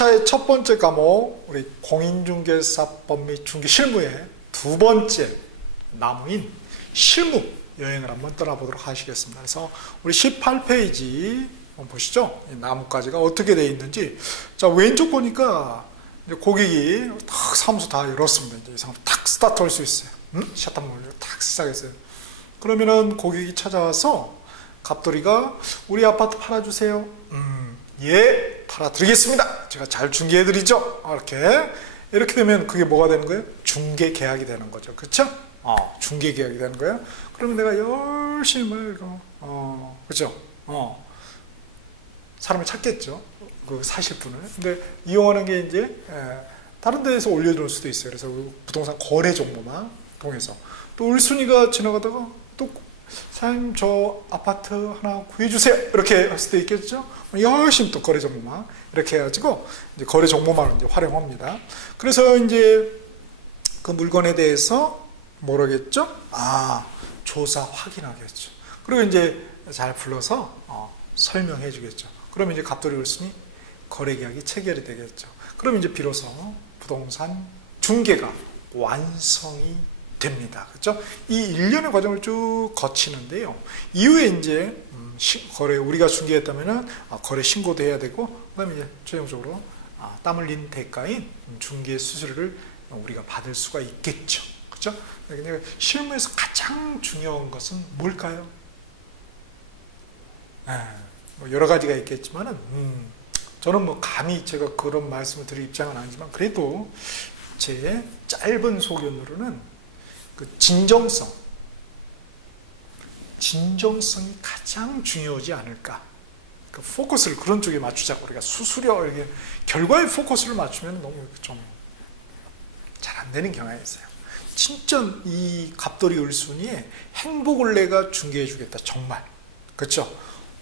2차의 첫 번째 과목, 우리 공인중개사법 및 중개실무의 두 번째 나무인 실무 여행을 한번 떠나보도록 하시겠습니다. 그래서 우리 18페이지 한번 보시죠. 이 나뭇가지가 어떻게 되어 있는지. 자, 왼쪽 보니까 이제 고객이 탁 사무소 다 열었습니다. 이제 이 사무소 탁 스타트 할 수 있어요. 샷단문을 탁 시작했어요. 그러면은 고객이 찾아와서 갑돌이가 우리 아파트 팔아주세요. 예, 팔아드리겠습니다. 제가 잘 중개해드리죠. 이렇게 되면 그게 뭐가 되는 거예요? 중개계약이 되는 거죠. 그렇죠? 중개계약이 되는 거예요. 그러면 내가 열심히 그렇죠? 사람을 찾겠죠. 그 사실 분을. 근데 이용하는 게 이제 다른 데에서 올려줄 수도 있어요. 그래서 부동산 거래 정보만 통해서 또 울순이가 지나가다가 또 사장님 저 아파트 하나 구해주세요 이렇게 할 수도 있겠죠. 열심히 또 거래 정보만 이렇게 해가지고 이제 거래 정보만을 이제 활용합니다. 그래서 이제 그 물건에 대해서 뭐라겠죠? 조사 확인하겠죠. 그리고 이제 잘 불러서 설명해 주겠죠. 그러면 이제 갑돌이 울순이 거래 계약이 체결이 되겠죠. 그럼 이제 비로소 부동산 중개가 완성이 됩니다. 그렇죠? 이 일련의 과정을 쭉 거치는데요. 이후에 이제 거래 우리가 중개했다면은 거래 신고도 해야 되고, 그다음에 이제 최종적으로 땀 흘린 대가인 중개 수수료를 우리가 받을 수가 있겠죠. 그렇죠? 그러니까 실무에서 가장 중요한 것은 뭘까요? 뭐 여러 가지가 있겠지만은 저는 뭐 감히 제가 그런 말씀을 드릴 입장은 아니지만 그래도 제 짧은 소견으로는 그 진정성이 가장 중요하지 않을까. 그 포커스를 그런 쪽에 맞추자고. 우리가 수수료 이렇게 결과에 포커스를 맞추면 너무 좀 잘 안 되는 경향이 있어요. 진짜 이 갑돌이 울순이의 행복을 내가 중개해 주겠다. 정말. 그렇죠?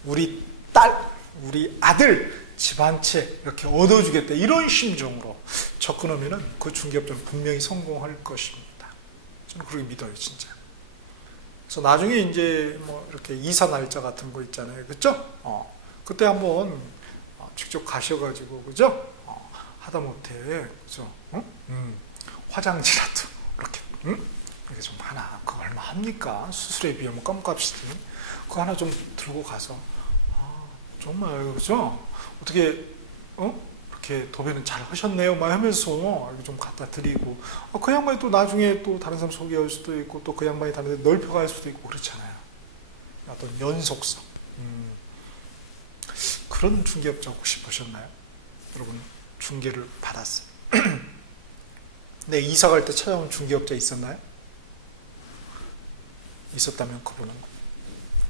우리 딸, 우리 아들 집 한 채 이렇게 얻어주겠다. 이런 심정으로 접근하면은 그 중개업자는 분명히 성공할 것입니다. 저는 그렇게 믿어요, 진짜. 그래서 나중에 이제 뭐 이렇게 이사 날짜 같은 거 있잖아요, 그렇죠? 그때 한번 직접 가셔가지고, 그죠? 하다못해, 그죠? 화장지라도 이렇게, 이렇게 좀 하나, 그거 얼마 합니까? 수술에 비하면 껌값이지. 그거 하나 좀 들고 가서, 정말, 그죠? 어떻게, 이렇게 도배는 잘 하셨네요 막 하면서 좀 갖다 드리고, 그 양반이 또 나중에 또 다른 사람 소개할 수도 있고, 또 그 양반이 다른 데 넓혀갈 수도 있고 그렇잖아요. 어떤 연속성. 그런 중개업자 혹시 보셨나요? 여러분 중개를 받았어요. 네, 이사 갈 때 찾아온 중개업자 있었나요? 있었다면 그분은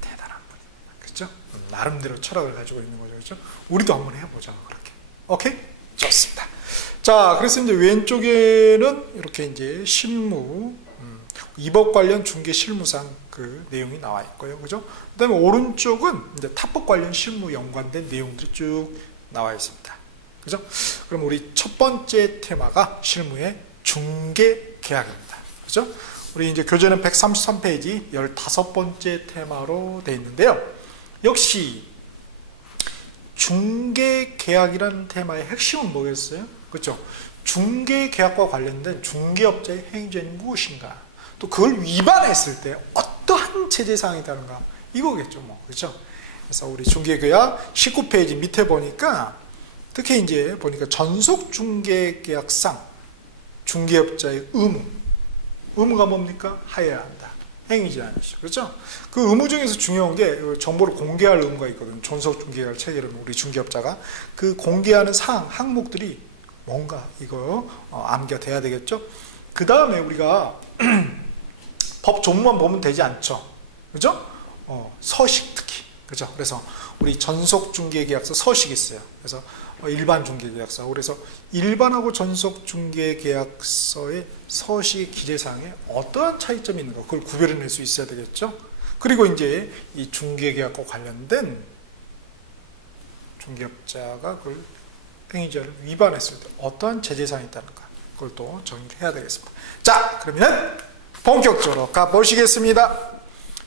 대단한 분입니다. 그렇죠? 나름대로 철학을 가지고 있는 거죠. 그렇죠? 우리도 한번 해보자. 그렇게. 오케이? 좋습니다. 자, 그래서 이제 왼쪽에는 이렇게 이제 실무, 입업 관련 중개 실무상 그 내용이 나와 있고요. 그죠? 그 다음에 오른쪽은 이제 탑법 관련 실무 연관된 내용들이 쭉 나와 있습니다. 그죠? 그럼 우리 첫 번째 테마가 실무의 중개 계약입니다. 그죠? 우리 이제 교재는 133페이지 15번째 테마로 되어 있는데요. 역시 중개계약이라는 테마의 핵심은 뭐겠어요? 그렇죠? 중개계약과 관련된 중개업자의 행위자는 무엇인가? 또 그걸 위반했을 때 어떠한 제재사항이 다른가? 이거겠죠, 뭐. 그렇죠? 그래서 우리 중개계약 19페이지 밑에 보니까 특히 이제 보니까 전속중개계약상 중개업자의 의무가 뭡니까? 하여야 한다. 행위지 아니죠. 그렇죠? 그 의무 중에서 중요한 게 정보를 공개할 의무가 있거든요. 전속중개계약을 체결하면 우리 중개업자가 그 공개하는 사항, 항목들이 뭔가 이거 암기가 돼야 되겠죠? 그 다음에 우리가 법 조문만 보면 되지 않죠. 그죠? 서식 특히. 그죠? 그래서 우리 전속중개계약서 서식이 있어요. 그래서 일반 중개계약서. 그래서 일반하고 전속중개계약서의 서식 기재사항에 어떠한 차이점이 있는가, 그걸 구별해낼 수 있어야 되겠죠. 그리고 이제 이 중개계약과 관련된 중개업자가 그걸 행위자를 위반했을 때 어떠한 제재사항이 있다는가, 그걸 또 정리를 해야 되겠습니다. 자, 그러면 본격적으로 가보시겠습니다.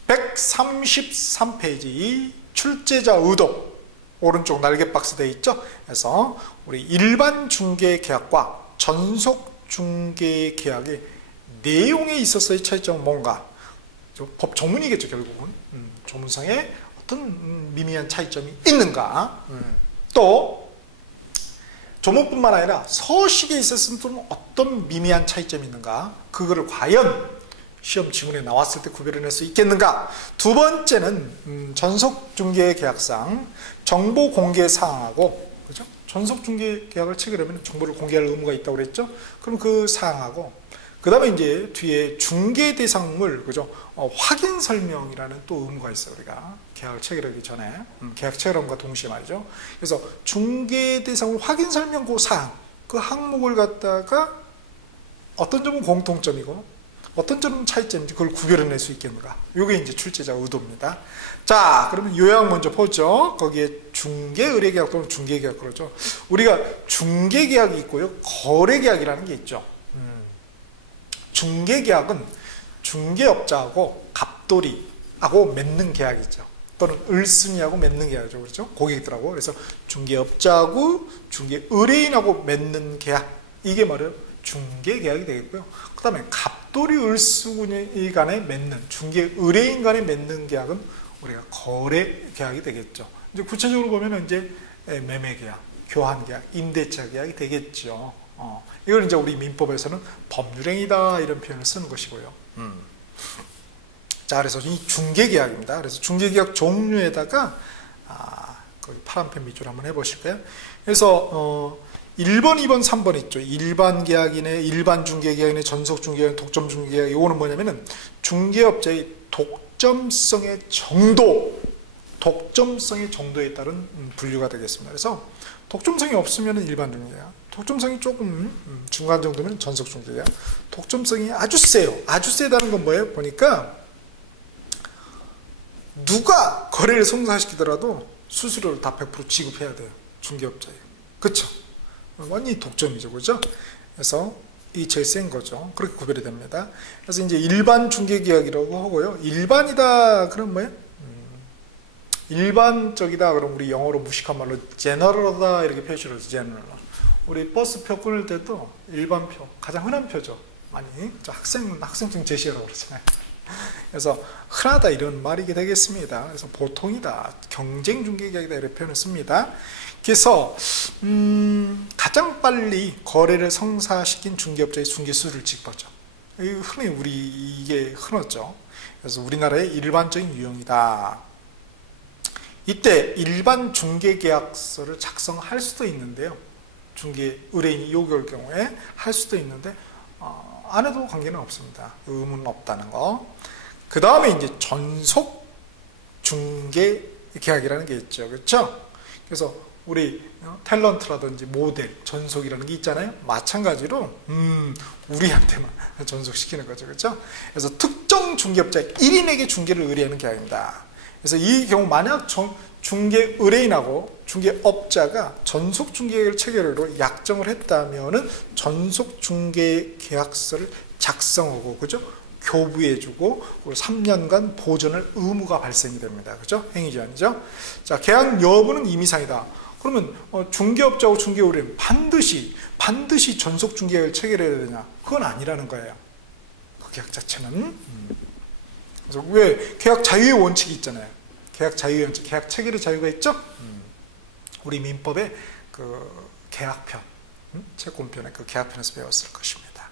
133페이지 출제자 의도. 오른쪽 날개 박스 돼 있죠. 그래서 우리 일반 중개 계약과 전속 중개 계약의 내용에 있어서의 차이점은 뭔가? 법 조문이겠죠, 결국은. 조문상에 어떤 미미한 차이점이 있는가? 또 조문뿐만 아니라 서식에 있어서는 어떤 미미한 차이점이 있는가? 그거를 과연 시험 지문에 나왔을 때 구별해낼 수 있겠는가? 두 번째는 전속중개계약상 정보 공개 사항하고, 그죠? 전속중개계약을 체결하면 정보를 공개할 의무가 있다고 그랬죠? 그럼 그 사항하고, 그 다음에 이제 뒤에 중개대상물, 그죠? 확인 설명이라는 또 의무가 있어요, 우리가. 계약을 체결하기 전에. 계약 체결함과 동시에 말이죠. 그래서 중개대상물 확인 설명 그 사항, 그 항목을 갖다가 어떤 점은 공통점이고, 어떤 점은 차이점인지 그걸 구별해낼 수 있겠는가. 이게 이제 출제자 의도입니다. 자, 그러면 요약 먼저 보죠. 거기에 중개의뢰계약 또는 중개계약 그러죠. 우리가 중개계약이 있고요. 거래계약이라는 게 있죠. 중개계약은 중개업자하고 갑돌이하고 맺는 계약이죠. 또는 을순이하고 맺는 계약이죠. 그렇죠? 고객들하고. 그래서 중개업자하고 중개의뢰인하고 맺는 계약. 이게 말이에요. 중개계약이 되겠고요. 그 다음에 갑돌이 을수군이 간에 맺는 중개의뢰인 간에 맺는 계약은 우리가 거래계약이 되겠죠. 이제 구체적으로 보면 이제 매매계약, 교환계약, 임대차 계약이 되겠죠. 이걸 이제 우리 민법에서는 법률행위다 이런 표현을 쓰는 것이고요. 자, 그래서 이 중개계약입니다. 그래서 중개계약 종류에다가 거기 파란펜 밑줄 한번 해보실까요? 그래서 1번, 2번, 3번 있죠. 일반 계약이네, 일반 중개계약이네, 전속 중개계약, 독점 중개계약. 이거는 뭐냐면은 중개업자의 독점성의 정도에 따른 분류가 되겠습니다. 그래서 독점성이 없으면 일반 중개계약, 독점성이 조금 중간 정도면 전속 중개계약, 독점성이 아주 세요. 아주 세다는 건 뭐예요? 보니까 누가 거래를 성사시키더라도 수수료를 다 100% 지급해야 돼요. 중개업자에. 그쵸? 완전히 독점이죠. 그죠? 그래서 이 제일 센 거죠. 그렇게 구별이 됩니다. 그래서 이제 일반 중개계약이라고 하고요. 일반이다, 그럼 뭐예요? 일반적이다, 그럼 우리 영어로 무식한 말로 제너럴하다 이렇게 표시를 해서 제너럴. 우리 버스표 끊을 때도 일반표, 가장 흔한 표죠. 많이 학생증 제시하라고 그러잖아요. 그래서 흔하다 이런 말이게 되겠습니다. 그래서 보통이다, 경쟁 중개계약이다 이렇게 표현을 씁니다. 그래서 가장 빨리 거래를 성사시킨 중개업자의 중개수수료를 지급하죠. 흔히 이게 흔하죠. 그래서 우리나라의 일반적인 유형이다. 이때 일반 중개계약서를 작성할 수도 있는데요. 중개 의뢰인이 요구할 경우에 할 수도 있는데 안 해도 관계는 없습니다. 의무는 없다는 거. 그 다음에 이제 전속 중개계약이라는 게 있죠. 그렇죠? 그래서 우리 탤런트라든지 모델, 전속이라는 게 있잖아요. 마찬가지로 우리한테만 전속시키는 거죠. 그렇죠? 그래서 특정 중개업자 1인에게 중개를 의뢰하는 계약입니다. 그래서 이 경우 만약 중개 의뢰인하고 중개업자가 전속 중개계약을 체결으로 약정을 했다면은 전속 중개 계약서를 작성하고, 그죠? 교부해주고 3년간 보존할 의무가 발생이 됩니다. 그죠? 행위제한이죠. 자, 계약 여부는 임의상이다. 그러면 중개업자하고 중개의뢰인 반드시 전속 중개계약을 체결해야 되냐? 그건 아니라는 거예요. 그 계약 자체는. 그래서 왜 계약 자유의 원칙이 있잖아요. 계약 자유의 원칙, 계약 체결의 자유가 있죠. 우리 민법의 그 계약편, 채권편의 그 계약편에서 배웠을 것입니다.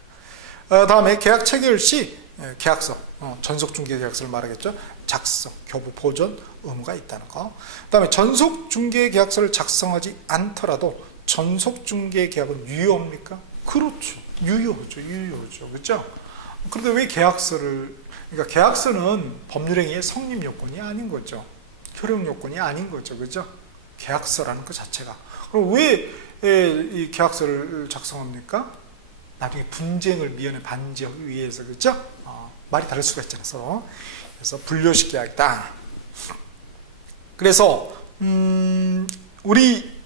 다음에 계약 체결 시 계약서, 전속중개계약서를 말하겠죠. 작성, 교부, 보존 의무가 있다는 거. 그 다음에 전속중개계약서를 작성하지 않더라도 전속중개계약은 유효합니까? 그렇죠. 유효죠. 그렇죠? 그런데 왜 그러니까 계약서는 법률행위의 성립 요건이 아닌 거죠. 효력 요건이 아닌 거죠. 그죠? 계약서라는 것 자체가. 그럼 왜 이 계약서를 작성합니까? 나중에 분쟁을 미연에 방지하기 위해서. 그죠? 말이 다를 수가 있잖아요. 그래서 불료식 계약이다. 그래서 우리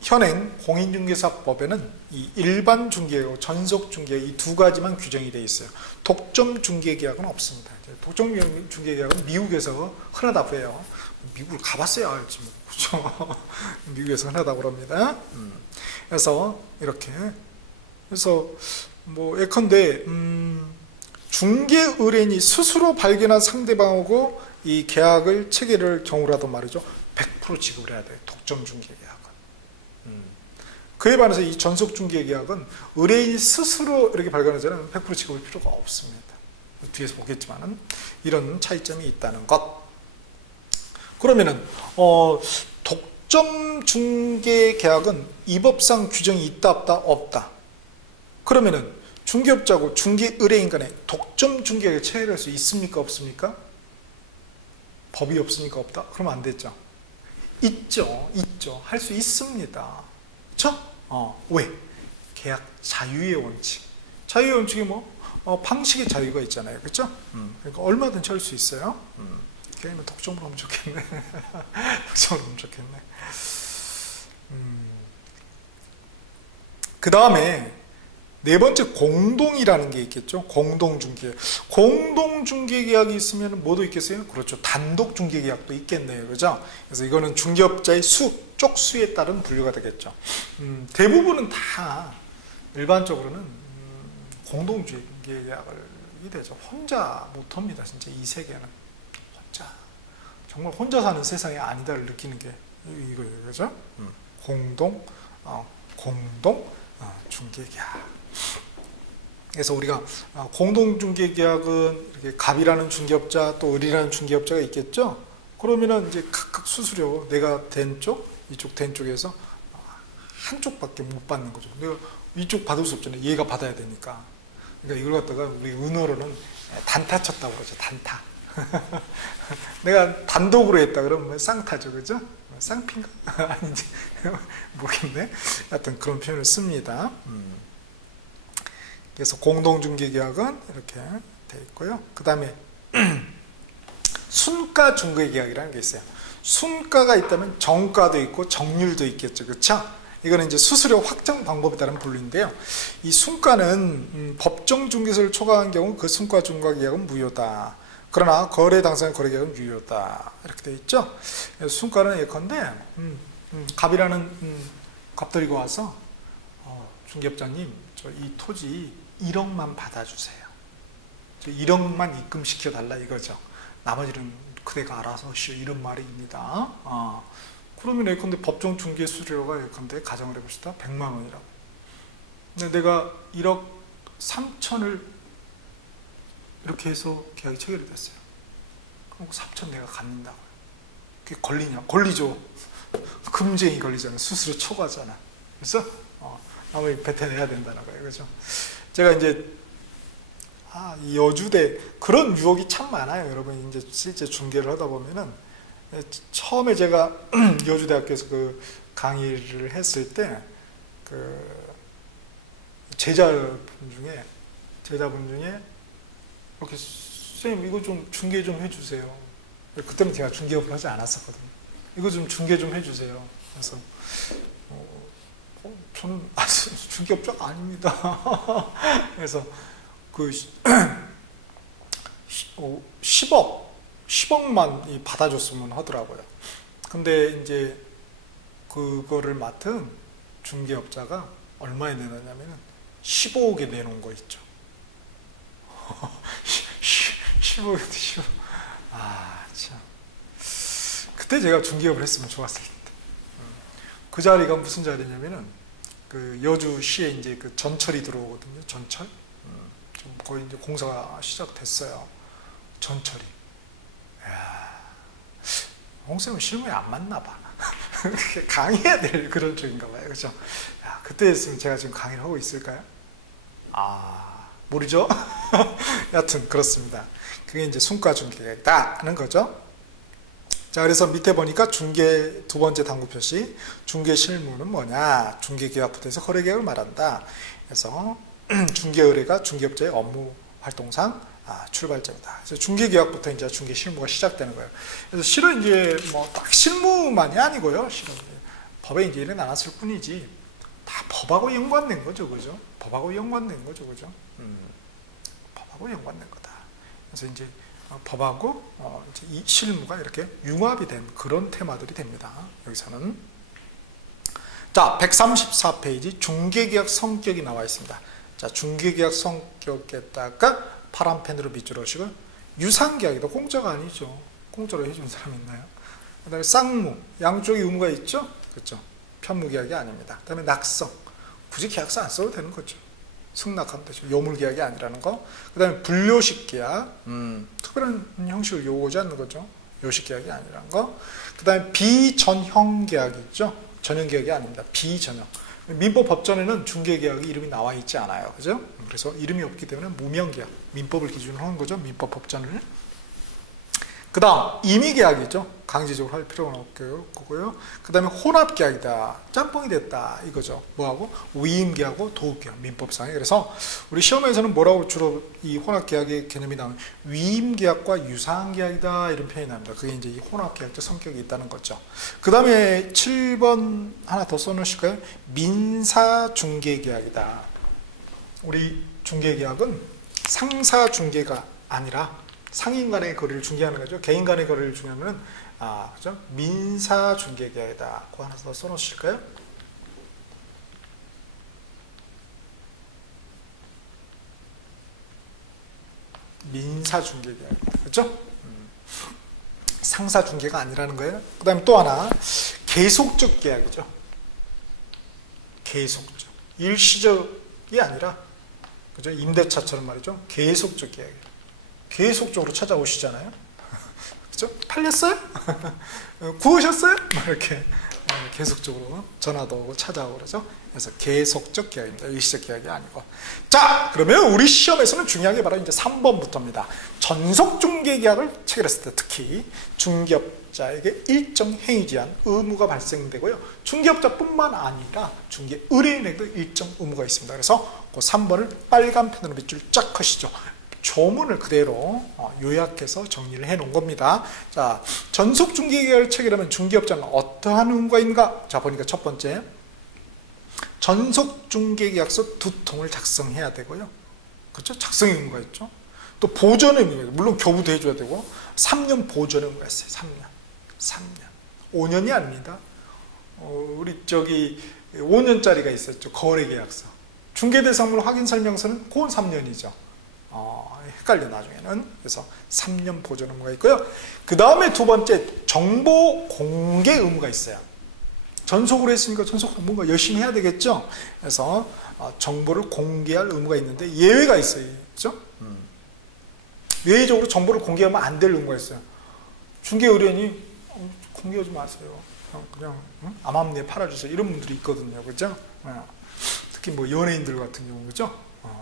현행 공인중개사법에는 이 일반 중개하고 전속 중개 이 두 가지만 규정이 되어 있어요. 독점 중개 계약은 없습니다. 독점 중개 계약은 미국에서 흔하다고 해요. 미국을 가봤어야 알지 뭐. 그렇죠? 미국에서 흔하다고 합니다. 그래서 이렇게 그래서 뭐 예컨대 중개 의뢰인이 스스로 발견한 상대방하고 이 계약을 체결할 경우라도 말이죠. 100% 지급을 해야 돼요. 독점 중개 계약은. 그에 반해서 이 전속 중개 계약은 의뢰인이 스스로 이렇게 발견하자면 100% 지급할 필요가 없습니다. 뒤에서 보겠지만은 이런 차이점이 있다는 것. 그러면은 독점 중개 계약은 이 법상 규정이 있다 없다 없다. 그러면은 중개업자하고 중개 의뢰인 간에 독점 중개를 체결할 수 있습니까 없습니까? 법이 없으니까 없다? 그러면 안 되죠. 있죠. 할 수 있습니다. 그렇죠? 왜? 계약 자유의 원칙. 자유의 원칙이 뭐? 방식의 자유가 있잖아요. 그렇죠? 그러니까 얼마든지 할 수 있어요. 게임은 독점으로 하면 좋겠네. 독점으로 하면 좋겠네. 그 다음에 네 번째 공동이라는 게 있겠죠. 공동중개. 공동중개 계약이 있으면 뭐도 있겠어요? 그렇죠. 단독중개 계약도 있겠네요. 그죠? 그래서 이거는 중개업자의 쪽수에 따른 분류가 되겠죠. 대부분은 다 일반적으로는 공동중개 계약이 되죠. 혼자 못합니다. 진짜 이 세계는. 혼자. 정말 혼자 사는 세상이 아니다를 느끼는 게 이거예요. 그죠? 공동 중개계약. 그래서 우리가 공동중개계약은 이렇게 갑이라는 중개업자 또 을이라는 중개업자가 있겠죠. 그러면은 이제 각각 수수료 내가 된 쪽, 이쪽 된 쪽에서 한쪽밖에 못 받는 거죠. 내가 이쪽 받을 수 없잖아요. 얘가 받아야 되니까. 그러니까 이걸 갖다가 우리 은어로는 단타 쳤다고 그러죠. 단타. 내가 단독으로 했다 그러면 쌍타죠. 그죠? 쌍핀가? 아닌지 모르겠네. 하여튼 그런 표현을 씁니다. 그래서 공동중개계약은 이렇게 되어 있고요. 그 다음에 순가 중개계약이라는 게 있어요. 순가가 있다면 정가도 있고 정률도 있겠죠. 그렇죠? 이거는 이제 수수료 확정 방법에 따른 분류인데요. 이 순가는 법정 중개소를 초과한 경우 그 순가 중개계약은 무효다. 그러나 거래 당사자 거래계약은 유효다. 이렇게 되어 있죠. 순가는 예컨대 갑이라는 갑돌이가 와서 중개업자님 저 이 토지 1억만 받아주세요. 저 1억만 입금시켜 달라 이거죠. 나머지는 그대가 알아서 하시오 이런 말입니다. 그러면 예컨대 법정 중개 수수료가 예컨대 가정을 해봅시다. 100만 원이라고. 근데 내가 1억 3천을 이렇게 해서 계약이 체결이 됐어요. 그럼 3천 내가 갚는다고요. 그게 걸리냐? 걸리죠. 금쟁이 걸리잖아요. 수수료 초과잖아. 그래서 나머지 뱉어내야 된다는 거예요. 그죠? 제가 이제 이 여주대 그런 유혹이 참 많아요. 여러분 이제 실제 중개를 하다 보면은 처음에 제가 여주대학교에서 그 강의를 했을 때 그 제자분 중에 이렇게 선생님 이거 좀 중개 좀 해주세요. 그때는 제가 중개업을 하지 않았었거든요. 이거 좀 중개 좀 해주세요. 그래서 저는 중개업자가 아닙니다. 그래서 그 10억만 받아줬으면 하더라고요. 근데 이제 그거를 맡은 중개업자가 얼마에 내놨냐면은 15억에 내놓은 거 있죠. 15억. 참. 그때 제가 중개업을 했으면 좋았을 텐데. 그 자리가 무슨 자리냐면은 그 여주시에 이제 그 전철이 들어오거든요. 전철. 좀 거의 이제 공사가 시작됐어요. 전철이. 홍쌤은 실무에 안 맞나 봐. 강의해야 될 그런 쪽인가 봐요. 그렇죠? 그때 했으면 제가 지금 강의를 하고 있을까요? 모르죠? 여하튼 그렇습니다. 그게 이제 순가중개가있다는 거죠. 자, 그래서 밑에 보니까 중개 두 번째 당구 표시 중개 실무는 뭐냐? 중개계약부터 해서 거래계약을 말한다. 그래서 중개 의뢰가 중개업자의 업무 활동상 출발점이다. 그래서 중개계약부터 이제 중개 실무가 시작되는 거예요. 그래서 실은 이제 뭐 딱 실무만이 아니고요. 실은 법에 이제 일어나았을 뿐이지 다 법하고 연관된 거죠, 그죠? 법하고 연관된 거죠, 그죠? 법하고 연관된 거다. 그래서 이제 법하고 이제 이 실무가 이렇게 융합이 된 그런 테마들이 됩니다. 여기서는 자 134페이지 중개계약 성격이 나와 있습니다. 자 중개계약 성격에다가 파란 펜으로 밑줄 하시고 유상계약이다. 공짜가 아니죠. 공짜로 해준 사람 있나요? 그 다음에 쌍무 양쪽에 의무가 있죠. 그렇죠. 편무계약이 아닙니다. 그 다음에 낙성 굳이 계약서 안 써도 되는 거죠. 승낙하면 되죠. 요물계약이 아니라는 거. 그 다음에 불요식계약 특별한 형식을 요구하지 않는 거죠. 요식계약이 아니라는 거. 그 다음에 비전형계약이 있죠. 전형계약이 아닙니다. 비전형. 민법 법전에는 중개계약이 이름이 나와 있지 않아요. 그죠? 그래서 이름이 없기 때문에 무명계약, 민법을 기준으로 하는 거죠. 민법 법전을. 그 다음 임의계약이죠. 강제적으로 할 필요는 없고요. 그 다음에 혼합계약이다. 짬뽕이 됐다. 이거죠. 뭐하고? 위임계약하고 도급계약. 민법상에. 그래서 우리 시험에서는 뭐라고 주로 이 혼합계약의 개념이 나오면 위임계약과 유사한계약이다. 이런 표현이 나옵니다. 그게 이제 이 혼합계약적 성격이 있다는 거죠. 그 다음에 7번 하나 더 써놓으실까요? 민사중개계약이다. 우리 중개계약은 상사중개가 아니라 상인 간의 거래를 중개하는 거죠. 개인 간의 거래를 중개하면 그죠? 민사중개계약이다. 그거 하나 더 써놓으실까요? 민사중개계약이다. 그렇죠? 상사중개가 아니라는 거예요. 그 다음에 또 하나 계속적 계약이죠. 계속적. 일시적이 아니라 그죠? 임대차처럼 말이죠. 계속적 계약이에요. 계속적으로 찾아오시잖아요. 그죠? 팔렸어요? 구우셨어요? 이렇게 계속적으로 전화도 오고 찾아오고 그러죠. 그래서 계속적 계약입니다. 일시적 계약이 아니고. 자, 그러면 우리 시험에서는 중요한 게 바로 이제 3번부터입니다. 전속 중개 계약을 체결했을 때 특히 중개업자에게 일정 행위 제한 의무가 발생되고요. 중개업자뿐만 아니라 중개 의뢰인에게도 일정 의무가 있습니다. 그래서 그 3번을 빨간 펜으로 밑줄 쫙 하시죠. 조문을 그대로 요약해서 정리를 해 놓은 겁니다. 자, 전속 중개계약을 체결하면 중개업자는 어떠한 의무가 있는가? 자, 보니까 첫 번째 전속 중개계약서 2통을 작성해야 되고요. 그렇죠? 작성 의무가 있죠. 또 보존 의무가 있고, 물론 교부도 해줘야 되고 3년 보존 의무가 있어요. 3년 5년이 아닙니다. 우리 저기 5년짜리가 있었죠. 거래계약서. 중개대상물 확인설명서는 그건 3년이죠. 헷갈려 나중에는. 그래서 3년 보존 의무가 있고요. 그 다음에 두 번째 정보 공개 의무가 있어요. 전속으로 했으니까 전속 뭔가 열심히 해야 되겠죠. 그래서 정보를 공개할 의무가 있는데 예외가 있어요. 그렇죠? 예외적으로 정보를 공개하면 안 될 의무가 있어요. 중개 의뢰인이 공개하지 마세요. 그냥 암암리에 팔아주세요. 이런 분들이 있거든요. 그렇죠? 특히 뭐 연예인들 같은 경우 그죠?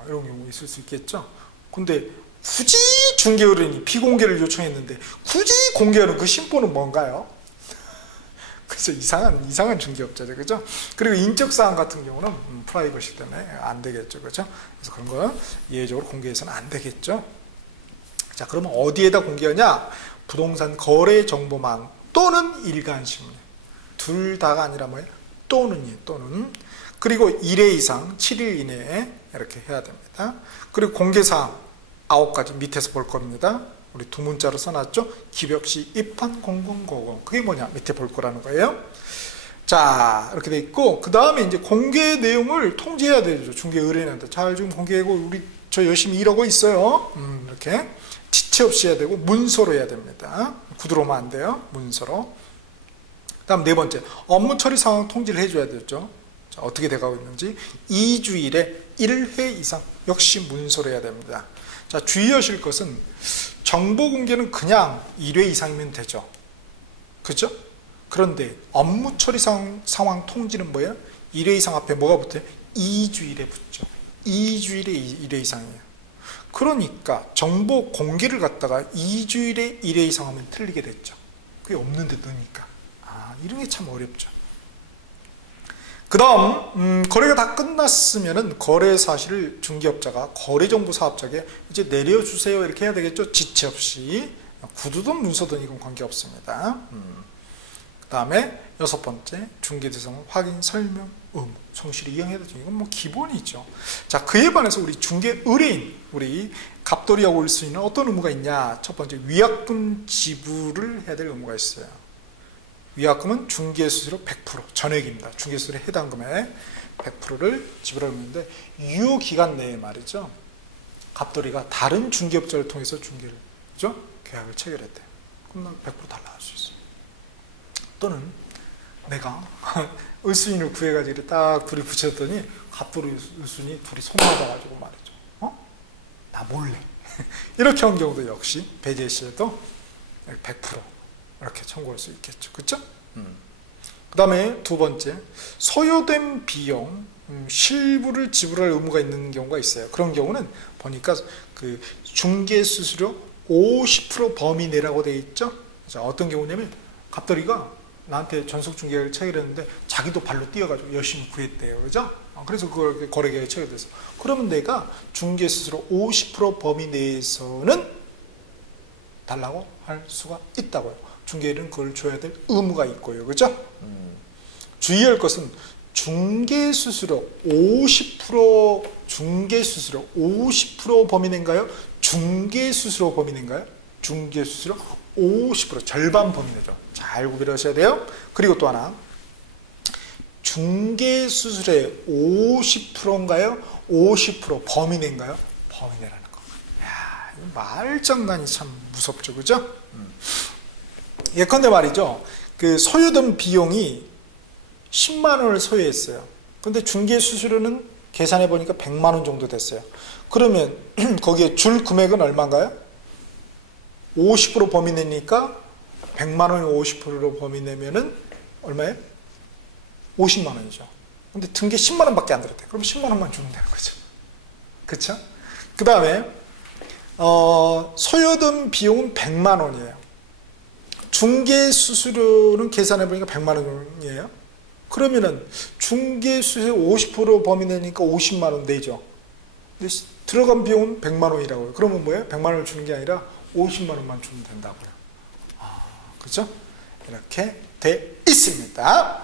이런 경우 있을 수 있겠죠. 근데 굳이 중개 의뢰인이 비공개를 요청했는데 굳이 공개하는 그 심보는 뭔가요? 그래서 이상한 중개업자죠, 그죠? 그리고 인적 사항 같은 경우는 프라이버시 때문에 안 되겠죠, 그죠? 그래서 그런 거 예외적으로 공개해서는 안 되겠죠. 자, 그러면 어디에다 공개하냐? 부동산 거래 정보망 또는 일간신문. 둘 다가 아니라 뭐예요? 또는이에요, 또는. 그리고 1회 이상 7일 이내에 이렇게 해야 됩니다. 그리고 공개사항 9가지 밑에서 볼 겁니다. 우리 두 문자로 써놨죠. 기벽시 입헌 0000. 그게 뭐냐? 밑에 볼 거라는 거예요. 자, 이렇게 돼 있고 그 다음에 이제 공개 내용을 통지해야 되죠. 중개 의뢰인한테 잘 좀 공개하고 우리 저 열심히 일하고 있어요. 이렇게 지체 없이 해야 되고 문서로 해야 됩니다. 구두로만 안 돼요. 문서로. 그 다음 네 번째 업무 처리 상황 통지를 해줘야 되죠. 자, 어떻게 돼가고 있는지 2주일에 1회 이상 역시 문서로 해야 됩니다. 자, 주의하실 것은 정보 공개는 그냥 1회 이상이면 되죠. 그죠? 그런데 업무 처리 상황 통지는 뭐예요? 1회 이상 앞에 뭐가 붙어요? 2주일에 붙죠. 2주일에 1회 이상이에요. 그러니까 정보 공개를 갖다가 2주일에 1회 이상 하면 틀리게 됐죠. 그게 없는데 넣으니까. 이런 게 참 어렵죠. 그 다음 거래가 다 끝났으면은 거래 사실을 중개업자가 거래정보 사업자에게 이제 내려주세요 이렇게 해야 되겠죠. 지체 없이 구두든 문서든 이건 관계없습니다. 그 다음에 6번째, 중개대상 확인 설명 의무 성실히 이행해야 되죠. 이건 뭐 기본이죠. 자, 그에 반해서 우리 중개 의뢰인, 우리 갑돌이하고 을순이는 어떤 의무가 있냐? 첫 번째, 위약금 지불을 해야 될 의무가 있어요. 위약금은 중개수수료 100%, 전액입니다. 중개수수료에 해당 금액 100%를 지불할 의무인데, 유효기간 내에 말이죠. 갑돌이가 다른 중개업자를 통해서 중개를, 그죠? 계약을 체결했대요. 그럼 난 100% 달라할 수 있어요. 또는 내가 을순이를 구해가지고 딱 둘이 붙였더니 갑돌이 을순이 둘이 손맞아가지고 말이죠. 나 몰래. 이렇게 한 경우도 역시 배제 시에도 100% 이렇게 청구할 수 있겠죠. 그렇죠? 그 다음에 두 번째, 소요된 비용 실부를 지불할 의무가 있는 경우가 있어요. 그런 경우는 보니까 그 중개수수료 50% 범위 내라고 되어 있죠. 자, 어떤 경우냐면 갑돌이가 나한테 전속중개를 체결했는데 자기도 발로 뛰어가지고 열심히 구했대요. 그죠? 그래서 그걸 거래계약에 체결돼서. 그러면 내가 중개수수료 50% 범위 내에서는 달라고 할 수가 있다고요. 중개인은 그걸 줘야 될 의무가 있고요. 그죠? 주의할 것은 중개수수료 50% 범위 내인가요? 중개수수료 범위 내인가요? 중개수수료 50% 절반 범위 내죠. 잘 구별하셔야 돼요. 그리고 또 하나, 중개수수료의 50%인가요? 50% 범위 내인가요? 범위 내라는 거. 이야, 말장난이 참 무섭죠, 그죠? 예컨대 말이죠. 그 소요된 비용이 10만 원을 소요했어요. 근데 중개수수료는 계산해 보니까 100만 원 정도 됐어요. 그러면 거기에 줄 금액은 얼마인가요? 50% 범위 내니까 100만 원이 50%로 범위 내면은 얼마예요? 50만 원이죠. 근데 등기 10만 원밖에 안 들었대. 그럼 10만 원만 주면 되는 거죠. 그쵸? 그 다음에 소요된 비용은 100만 원이에요. 중개 수수료는 계산해 보니까 100만 원이에요. 그러면은 중개 수수료 50% 범위 내니까 50만 원 내죠. 근데 들어간 비용은 100만 원이라고요. 그러면 뭐예요? 100만 원을 주는 게 아니라 50만 원만 주면 된다고요. 그렇죠? 이렇게 돼 있습니다.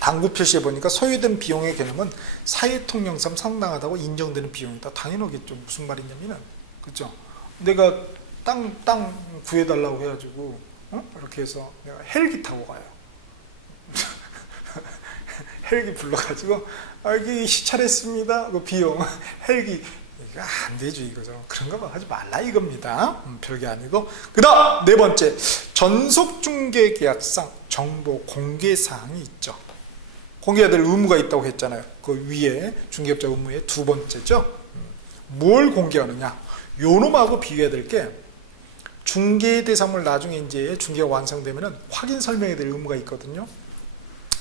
당구 표시해 보니까 소요된 비용의 개념은 사회통념상 상당하다고 인정되는 비용이다. 당연하겠죠. 무슨 말이냐면은, 그렇죠? 내가 땅 구해달라고 해가지고 이렇게 해서 내가 헬기 타고 가요. 헬기 불러가지고 여기 시찰했습니다. 그 비용 헬기 이거 안 되죠, 이거죠. 그런 거 하지 말라 이겁니다. 별게 아니고. 그다음 네 번째, 전속중개계약상 정보 공개 사항이 있죠. 공개해야 될 의무가 있다고 했잖아요. 그 위에 중개업자 의무의 두 번째죠. 뭘 공개하느냐? 요놈하고 비교해야 될 게, 중개 대상물 나중에 이제 중개가 완성되면은 확인 설명에 대한 의무가 있거든요.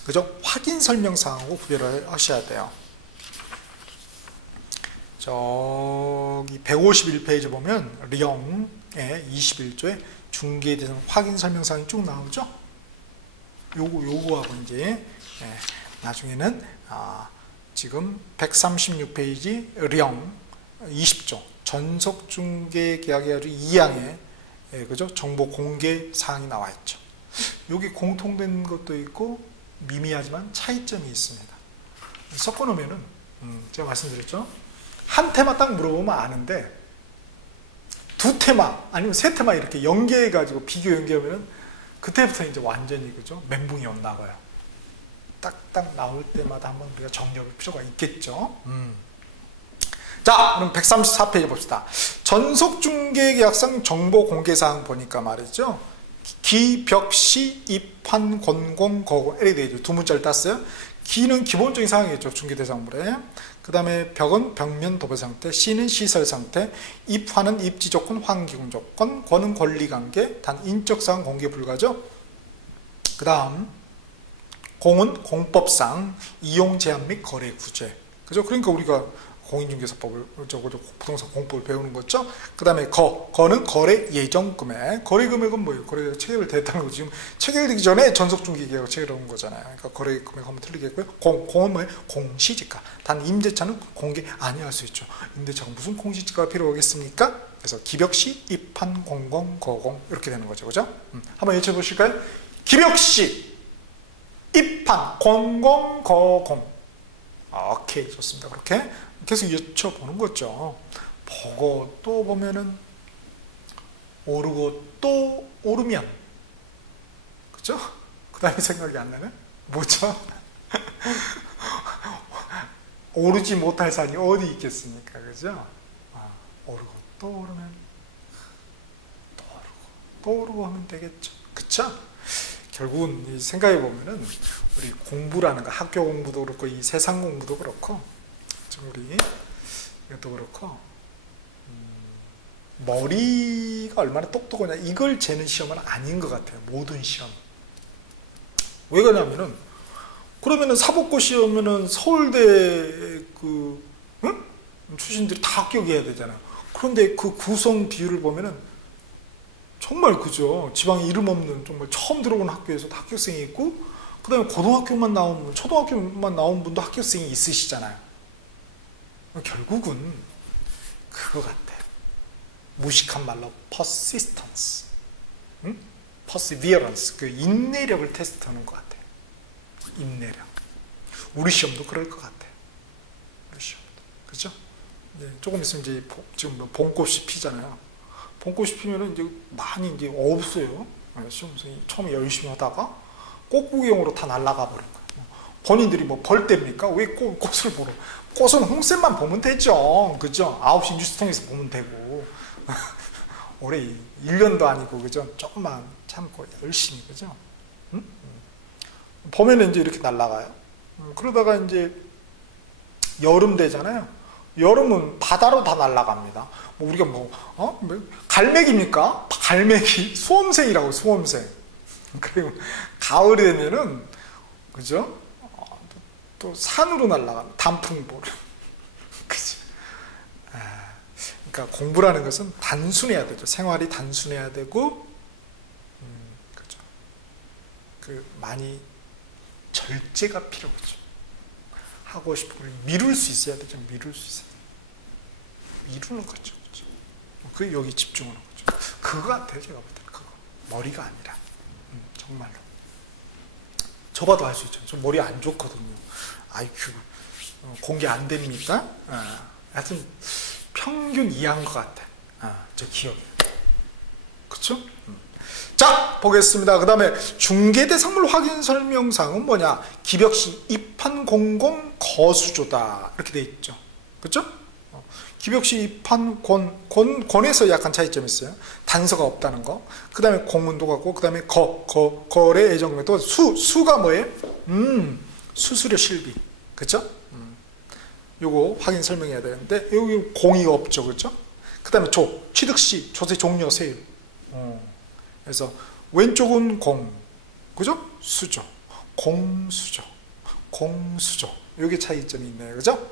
그죠? 확인 설명 사항하고 구별을 하셔야 돼요. 저기 151페이지 보면 령의 21조에 중개 대상 확인 설명 사항이 쭉 나오죠. 요거하고 이제 나중에는 지금 136페이지 령 20조 전속중개 계약의 아주 2항에 그죠? 정보 공개 사항이 나와 있죠. 여기 공통된 것도 있고 미미하지만 차이점이 있습니다. 섞어 놓으면은 제가 말씀드렸죠. 한 테마 딱 물어보면 아는데 두 테마 아니면 세 테마 이렇게 연계해 가지고 비교 연계하면은 그때부터 이제 완전히 그죠? 멘붕이 온다고요. 딱딱 나올 때마다 한번 우리가 정리할 필요가 있겠죠. 자, 그럼 134페이지 봅시다. 전속중개계약상 정보공개사항 보니까 말이죠. 기, 벽, 시, 입한, 권공, 거고 이렇게 되어 있죠. 두 문자를 땄어요. 기는 기본적인 사항이겠죠. 중개대상물에. 그 다음에 벽은 벽면 도배 상태, 시는 시설 상태, 입환은 입지 조건, 환경 조건, 권은 권리관계, 단 인적사항 공개 불가죠. 그 다음 공은 공법상 이용 제한 및 거래 구제. 그죠? 그러니까 우리가 공인중개사법을 부동산 공법을 배우는 거죠. 그 다음에 거는 거래 예정 금액. 거래 금액은 뭐예요? 거래가 체결을 됐다는 거죠. 지금 체결되기 전에 전속중개계약을 체결한 거잖아요. 그러니까 거래 금액 하면 틀리겠고요. 공은 뭐예요? 공시지가. 단 임대차는 공개 아니할 수 있죠. 임대차가 무슨 공시지가가 필요하겠습니까? 그래서 기벽시, 입한, 공공, 거공 이렇게 되는 거죠. 그죠? 한번 외쳐보실까요? 기벽시 입판 공공거공. 오케이, 좋습니다. 그렇게 계속 여쭤보는 거죠. 보고 또 보면은 오르고 또 오르면, 그죠? 그 다음에 생각이 안 나네? 뭐죠? 오르지 못할 산이 어디 있겠습니까? 그죠? 오르고 또 오르면 또 오르고 또 오르고 하면 되겠죠. 그쵸? 결국은 생각해 보면은 우리 공부라는 거, 학교 공부도 그렇고 이 세상 공부도 그렇고 지금 우리 이것도 그렇고 머리가 얼마나 똑똑하냐 이걸 재는 시험은 아닌 것 같아요. 모든 시험. 왜 그러냐면은 그러면은 사법고 시험에는 서울대 응? 출신들이 다 합격해야 되잖아요. 그런데 그 구성 비율을 보면은 정말 그죠. 지방에 이름 없는 정말 처음 들어온 학교에서도 합격생이 있고, 그 다음에 고등학교만 나온 분, 초등학교만 나온 분도 합격생이 있으시잖아요. 결국은 그거 같아요. 무식한 말로 persistence, 응? perseverance, 그 인내력을 테스트하는 것 같아요. 인내력. 우리 시험도 그럴 것 같아요. 우리 시험도. 그죠? 네, 조금 있으면 이제 지금 봄꽃이 피잖아요. 봄꽃이 피면은 이제 많이 이제 없어요. 시험생이 처음에 열심히 하다가 꽃구경으로 다 날아가 버린 거예요. 본인들이 뭐 벌 때입니까? 왜 꽃을 보러? 꽃은 홍쌤만 보면 되죠. 그죠? 9시 뉴스 통해서 보면 되고. 올해 1년도 아니고, 그죠? 조금만 참고 열심히, 그죠? 응? 봄에는 이제 이렇게 날아가요. 그러다가 이제 여름 되잖아요. 여름은 바다로 다 날아갑니다. 뭐 우리가 갈매기입니까? 갈매기? 수험생이라고, 수험생. 그리고 가을이 되면은, 그죠? 또 산으로 날아가는 단풍볼. 그죠? 그러니까 공부라는 것은 단순해야 되죠. 생활이 단순해야 되고, 그죠? 많이 절제가 필요하죠. 하고 싶은 걸 미룰 수 있어야 되죠. 미룰 수 있어야 돼요. 미루는 거죠. 그죠? 그 여기 집중하는 거죠. 그거 같아요. 제가 볼 때는 그거. 머리가 아니라. 정말로. 저봐도 할 수 있죠. 저 머리 안 좋거든요. IQ 공개 안 됩니까? 하여튼 평균 이하인 것 같아. 저 기억에. 그쵸? 자, 보겠습니다. 그 다음에 중개대상물 확인 설명사항은 뭐냐? 기벽시 입한 공공 거수조다. 이렇게 돼 있죠. 그쵸? 기벽시 입한 권에서 약간 차이점이 있어요. 단서가 없다는 거. 그 다음에 공문도 같고, 그 다음에 거래 예정금액. 또 수가 뭐예요? 수수료 실비. 그쵸? 요거 확인 설명해야 되는데, 여기 공이 없죠. 그쵸? 그 다음에 취득시, 조세 종료 세율. 그래서 왼쪽은 공, 그죠? 수조, 공수조, 공수조. 요게 차이점이 있네요. 그죠?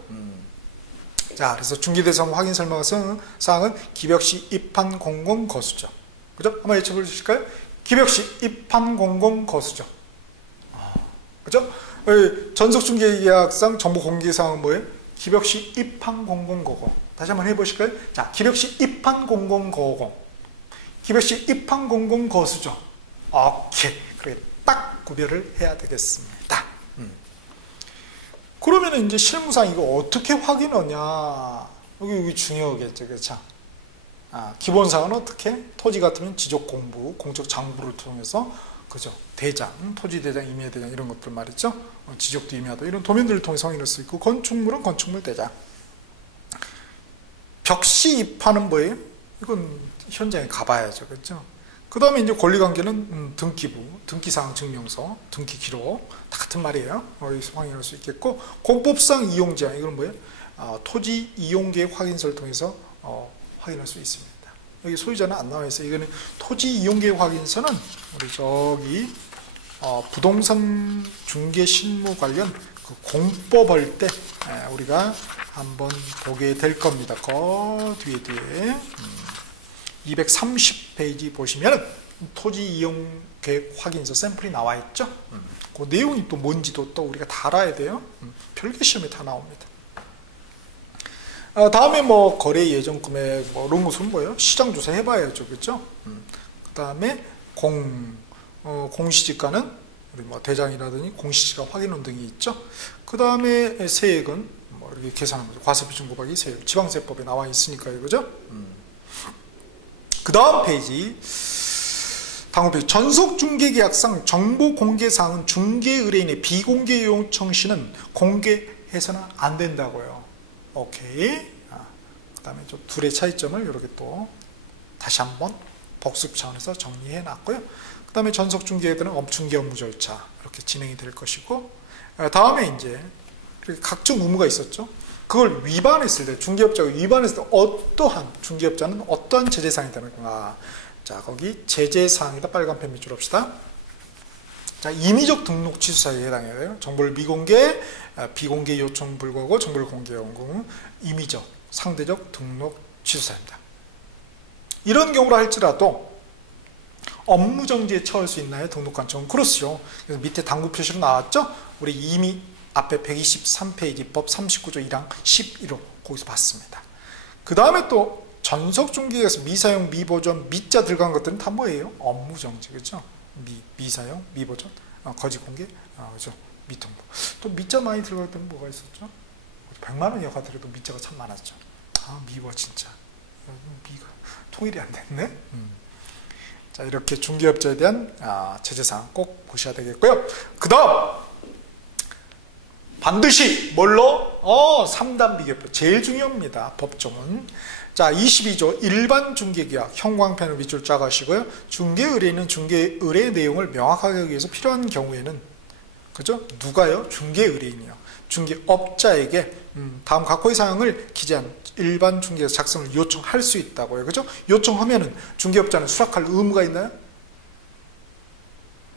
자, 그래서 중개대상 확인 설명사항은 기벽시 입한 공공 거수죠. 그죠? 한번 외쳐보실까요? 기벽시 입한 공공 거수죠. 그죠? 전속중개계약상 정보 공개사항은 뭐예요? 기벽시 입한 공공 거공. 다시 한번 해보실까요? 자, 기벽시 입한 공공 거공. 기벽시 입한 공공 거수죠. 오케이. 그렇게 딱 구별을 해야 되겠습니다. 그러면 이제 실무상 이거 어떻게 확인하냐? 여기 중요하겠죠. 그렇죠? 기본사항은 어떻게? 토지 같으면 지적 공부, 공적 장부를 통해서, 그죠? 대장, 토지 대장, 임야 대장 이런 것들 말이죠. 지적도 임야도 이런 도면들을 통해서 확인할 수 있고, 건축물은 건축물 대장. 벽시 입하는 뭐예요? 이건 현장에 가봐야죠. 그렇죠? 그 다음에 이제 권리관계는 등기부, 등기사항 증명서, 등기 기록 다 같은 말이에요. 여기서 확인할 수 있겠고, 공법상 이용제한 이건 뭐예요? 토지 이용계획 확인서를 통해서 확인할 수 있습니다. 여기 소유자는 안 나와 있어요. 이거는 토지 이용계획 확인서는 우리 저기 부동산 중개 실무 관련 그 공법할 때 우리가 한번 보게 될 겁니다. 그 뒤에 230페이지 보시면 토지 이용 계획 확인서 샘플이 나와 있죠. 그 내용이 또 뭔지도 또 우리가 다 알아야 돼요. 별개 시험에 다 나옵니다. 다음에 뭐 거래 예정 금액 뭐 이런 것은 뭐예요? 시장 조사 해봐야죠, 그렇죠? 그 다음에 공시지가는 우리 뭐 대장이라든지 공시지가 확인원 등이 있죠. 그 다음에 세액은 뭐 이렇게 계산하는 거죠. 과세비중 곱하기 세율. 지방세법에 나와 있으니까요, 그죠? 그 다음 페이지. 다음 페이지. 전속중개계약상 정보공개사항은 중개의뢰인의 비공개 요청 시는 공개해서는 안 된다고요. 오케이. 그 다음에 좀 둘의 차이점을 이렇게 또 다시 한번 복습 차원에서 정리해 놨고요. 그 다음에 전속중개들은 중개 업무 절차 이렇게 진행이 될 것이고, 다음에 이제 각종 의무가 있었죠. 그걸 위반했을 때, 중개업자가 위반했을 때 어떠한 중개업자는 어떠한 제재사항이 되는가. 자, 거기 제재사항이다. 빨간펜 밑줄 합시다. 자, 임의적 등록 취소사유에 해당해야 돼요. 정보를 미공개, 비공개 요청 불구하고 정보를 공개한 경우 임의적, 상대적 등록 취소사유입니다. 이런 경우라 할지라도 업무정지에 처할 수 있나요? 등록관청은 그렇죠. 그래서 밑에 당구 표시로 나왔죠? 우리 이미 앞에 123페이지 법 39조 1항 11호 거기서 봤습니다. 그 다음에 또 전속중개에서 미사용, 미보존, 미자 들어간 것들은 다 뭐예요? 업무정지, 그죠? 미사용, 미보존, 거짓공개, 그죠? 미통보. 또 미자 많이 들어갈 때는 뭐가 있었죠? 100만 원 이하 들어도 미자가 참 많았죠. 미워 진짜. 미가 통일이 안 됐네. 자, 이렇게 중개업자에 대한 제재사항 꼭 보셔야 되겠고요. 그 다음 반드시 뭘로? 3단 비교표 제일 중요합니다. 법조문. 자, 22조 일반 중개계약 형광펜을 밑줄 짜가시고요. 중개의뢰인은 중개의뢰 내용을 명확하게 하기 위해서 필요한 경우에는, 그죠? 누가요? 중개의뢰인이요. 중개업자에게 다음 각호의 사항을 기재한 일반 중개에서 작성을 요청할 수 있다고요. 그죠? 요청하면은 중개업자는 수락할 의무가 있나요?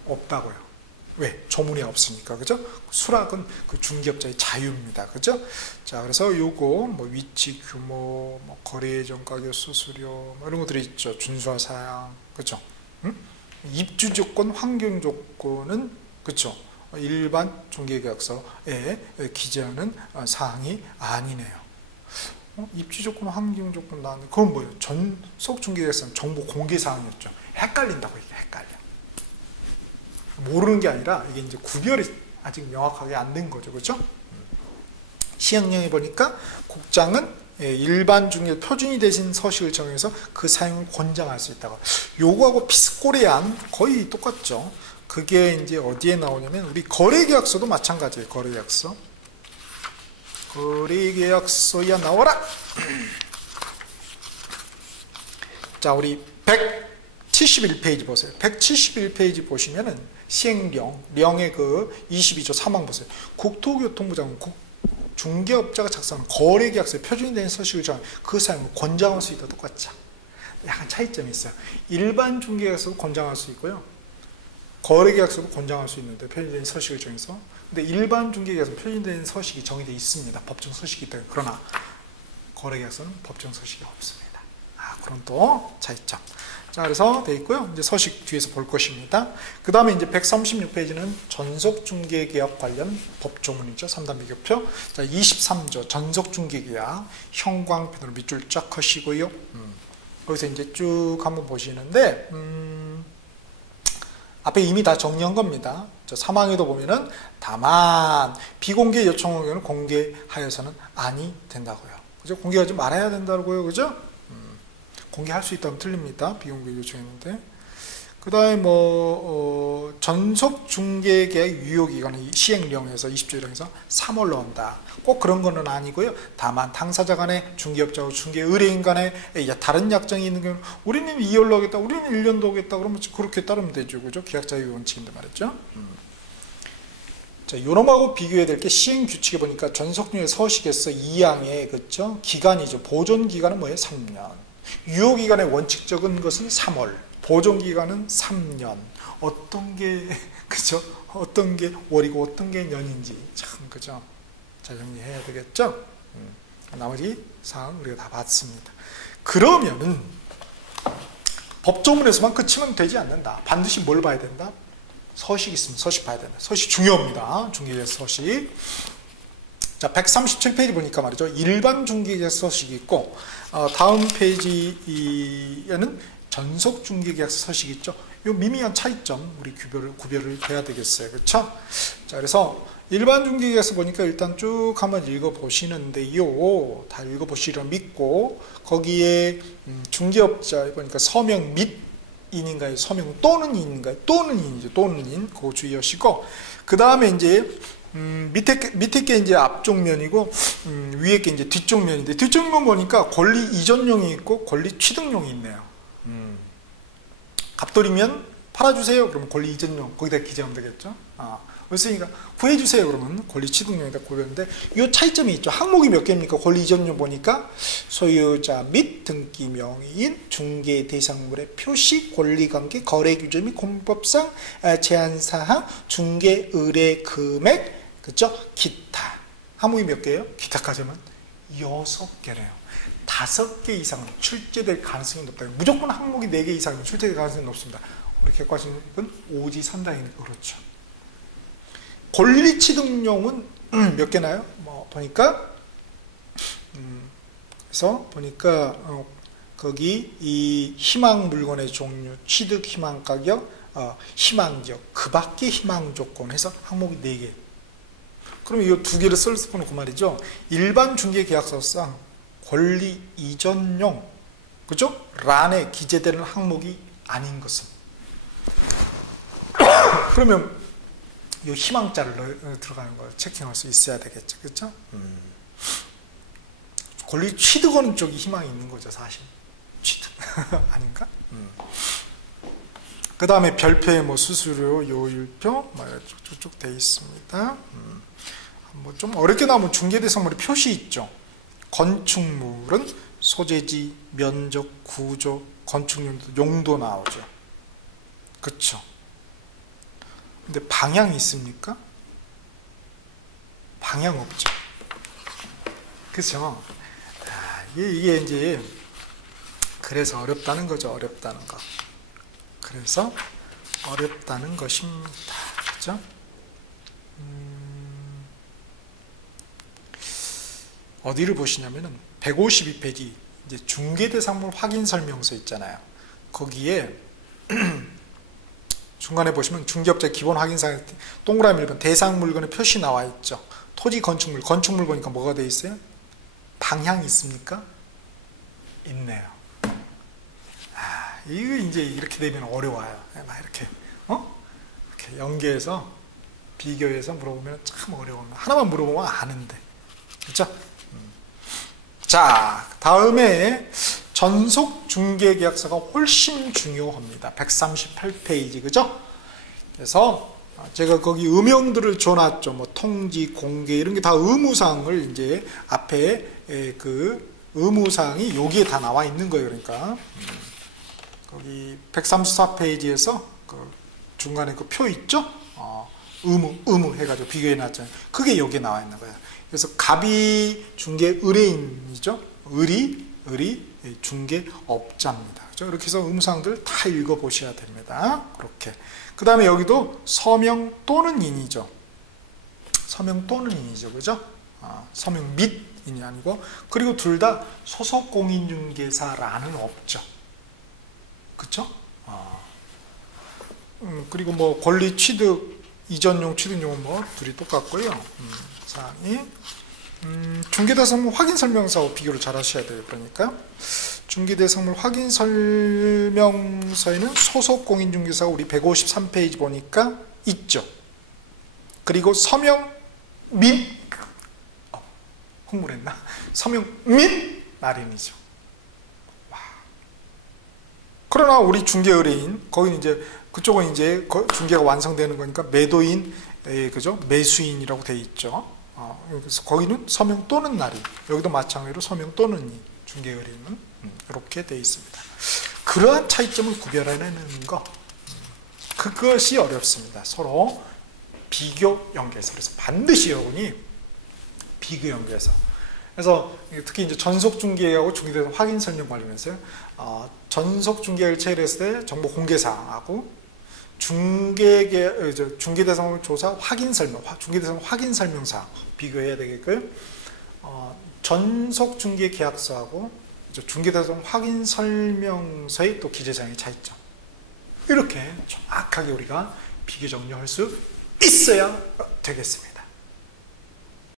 없다고요. 왜? 조문이 없으니까. 그죠? 수락은 그 중개업자의 자유입니다. 그죠? 자, 그래서 요거 뭐 위치, 규모, 뭐 거래 예정 가격, 수수료 뭐 이런 것들이 있죠. 준수할 사항. 그죠? 입주 조건, 환경 조건은 그죠? 일반 중개계약서에 기재하는 사항이 아니네요. 입지 조건, 환경 조건 나왔는데 그건 뭐예요? 전속 중개계약서는 정보 공개 사항이었죠. 헷갈린다고 이게 헷갈려. 모르는 게 아니라 이게 이제 구별이 아직 명확하게 안 된 거죠, 그렇죠? 시행령에 보니까 국장은 일반 중개 표준이 되신 서식을 정해서 그 사용을 권장할 수 있다고. 요거하고 비스코리안 거의 똑같죠. 그게 이제 어디에 나오냐면 우리 거래계약서도 마찬가지예요. 거래계약서. 거래계약서야 나와라. 자, 우리 171페이지 보세요. 171페이지 보시면은 시행령의 그 22조 3항 보세요. 국토교통부 장관 중개업자가 작성한 거래계약서에 표준이 된 서식을 정한 그 사용을 권장할 수 있다. 똑같죠. 약간 차이점이 있어요. 일반 중개계약서도 권장할 수 있고요. 거래계약서도 권장할 수 있는데 표준된 서식을 정해서. 근데 일반 중개계약서는 표준된 서식이 정의되어 있습니다. 법정 서식이 있다. 그러나 거래계약서는 법정 서식이 없습니다. 그런 또 차이점. 자, 그래서 돼 있고요. 이제 서식 뒤에서 볼 것입니다. 그 다음에 이제 136페이지는 전속중개계약 관련 법조문이죠. 3단 비교표. 자, 23조 전속중개계약 형광펜으로 밑줄 쫙 하시고요. 거기서 이제 쭉 한번 보시는데 앞에 이미 다 정리한 겁니다. 저 3항에도 보면은 다만 비공개 요청 의견을 공개하여서는 아니 된다고요. 그죠? 공개하지 말아야 된다고요. 그죠? 공개할 수 있다면 틀립니다. 비공개 요청했는데. 그 다음에 뭐 전속 중개계약 유효기간이 시행령에서 20조 1항에서 3월 넣는다. 꼭 그런 거는 아니고요. 다만 당사자 간에 중개업자와 중개의뢰인 간에 다른 약정이 있는 경우는 우리는 2월로 하겠다, 우리는 1년도 하겠다 그러면 그렇게 따르면 되죠. 그죠? 계약자의 원칙인데 말이죠. 자, 요놈하고 비교해야 될 게 시행 규칙에 보니까 전속중개 서식에서 2항의 그죠? 기간이죠. 보존 기간은 뭐예요? 3년. 유효기간의 원칙적인 것은 3월. 보존기간은 3년. 어떤 게 그죠? 어떤 게 월이고 어떤 게 년인지 참 그죠? 잘 정리해야 되겠죠? 나머지 사항 우리가 다 봤습니다. 그러면은 법조문에서만 그치면 되지 않는다. 반드시 뭘 봐야 된다? 서식 있으면 서식 봐야 된다. 서식 중요합니다. 중개계약서 서식. 자, 137페이지 보니까 말이죠. 일반 중개계약서 서식이 있고 다음 페이지에는 전속 중개계약서 서식이 있죠. 요 미미한 차이점 우리 구별을 해야 되겠어요. 그렇죠? 자, 그래서 일반 중개계약서 보니까 일단 쭉 한번 읽어보시는데요. 다 읽어보시려 믿고 거기에 중개업자 보니까 서명 및 인인가요? 서명 또는 인인가요? 또는 인이죠. 또는 인. 그거 주의하시고 그 다음에 이제 밑에 게 이제 앞쪽 면이고 위에 게 이제 뒤쪽 면인데 뒤쪽 면 보니까 권리 이전용이 있고 권리 취득용이 있네요. 갑돌이면 팔아주세요. 그러면 권리 이전용 거기다 기재하면 되겠죠. 그랬으니까 구해주세요. 그러면 권리 취득용에다 고르는데 이 차이점이 있죠. 항목이 몇 개입니까? 권리 이전용 보니까 소유자 및 등기 명의인 중개 대상물의 표시 권리관계 거래 규제 및 공법상 제한사항 중개 의뢰 금액 그죠? 기타 항목이 몇 개예요? 기타까지 하면 6개래요. 5개 이상은 출제될 가능성이 높다. 무조건 항목이 4개 이상은 출제될 가능성이 높습니다. 우리 객관식은 오지산다이니까 그렇죠. 권리 취득용은 몇 개나요? 뭐 보니까 그래서 보니까 거기 이 희망 물건의 종류, 취득 희망 가격, 희망 지역, 그 밖의 희망 조건 해서 항목이 4개. 그럼 이 2개를 써놓고 말이죠. 일반 중개 계약서상 권리 이전용, 그죠? 란에 기재되는 항목이 아닌 것은. 그러면 이 희망자를 들어가는 걸 체킹할 수 있어야 되겠죠. 그렇죠? 권리 취득하는 쪽이 희망이 있는 거죠, 사실. 취득 아닌가? 그 다음에 별표에 뭐 수수료, 요율표 뭐 쭉쭉 돼 있습니다. 뭐 좀 어렵게 나오면 중개대상물의 표시 있죠. 건축물은 소재지, 면적, 구조, 건축 용도 나오죠. 그렇죠? 근데 방향이 있습니까? 방향 없죠. 그렇죠? 이게 이제 그래서 어렵다는 거죠. 어렵다는 거. 그래서 어렵다는 것입니다. 그렇죠? 어디를 보시냐면은 152페이지 이제 중개대상물 확인 설명서 있잖아요. 거기에 중간에 보시면 중개업자 기본 확인사항 동그라미 1번 대상 물건의 표시 나와 있죠. 토지 건축물, 건축물 보니까 뭐가 돼 있어요? 방향이 있습니까? 있네요. 이거 이제 이렇게 되면 어려워요. 막 이렇게 이렇게 연계해서 비교해서 물어보면 참 어려워요. 하나만 물어보면 아는데, 그렇죠? 자, 다음에 전속 중개계약서가 훨씬 중요합니다. 138페이지, 그죠? 그래서 제가 거기 음형들을 줘놨죠. 뭐 통지, 공개 이런 게 다 의무사항을 이제 앞에 그 의무사항이 여기에 다 나와 있는 거예요. 그러니까 거기 134페이지에서 그 중간에 그 표 있죠? 의무 해가지고 비교해놨잖아요. 그게 여기에 나와 있는 거예요. 그래서 갑이 중개 의뢰인이죠. 의리 중개업자입니다. 그렇죠? 이렇게 해서 의무사항들 다 읽어보셔야 됩니다. 그렇게. 그 다음에 여기도 서명 또는 인이죠. 서명 또는 인이죠. 그죠? 서명 및 인이 아니고, 그리고 둘 다 소속 공인중개사라는 없죠. 그쵸? 그리고 뭐 권리 취득, 이전용, 취득용은 뭐 둘이 똑같고요. 사항이 중개대상물 확인설명서하고 비교를 잘 하셔야 돼요. 그러니까 중개대상물 확인설명서에는 소속 공인중개사가 우리 153페이지 보니까 있죠. 그리고 서명 및 흥분했나? 서명 및 날인이죠. 그러나 우리 중개 의뢰인 거기는 이제 그쪽은 이제 중개가 완성되는 거니까 매도인, 그죠? 매수인이라고 돼 있죠. 그래서 거기는 서명 또는 날인, 여기도 마찬가지로 서명 또는 인, 중개 의뢰인은 이렇게 돼 있습니다. 그러한 차이점을 구별해내는 거, 그것이 어렵습니다. 서로 비교 연계해서. 그래서 반드시 여러분이 비교 연계해서. 그래서 특히 이제 전속 중개하고 중개대상 확인 설명 관련해서요. 전속 중개를 체결했을 때 정보 공개 사항하고 중개대상 조사 확인 설명, 중개대상 확인 설명 사항 비교해야 되겠고요. 전속 중개 계약서하고 중개대상 확인 설명서의 또 기재사항의 차이점. 이렇게 정확하게 우리가 비교 정리할 수 있어야 되겠습니다.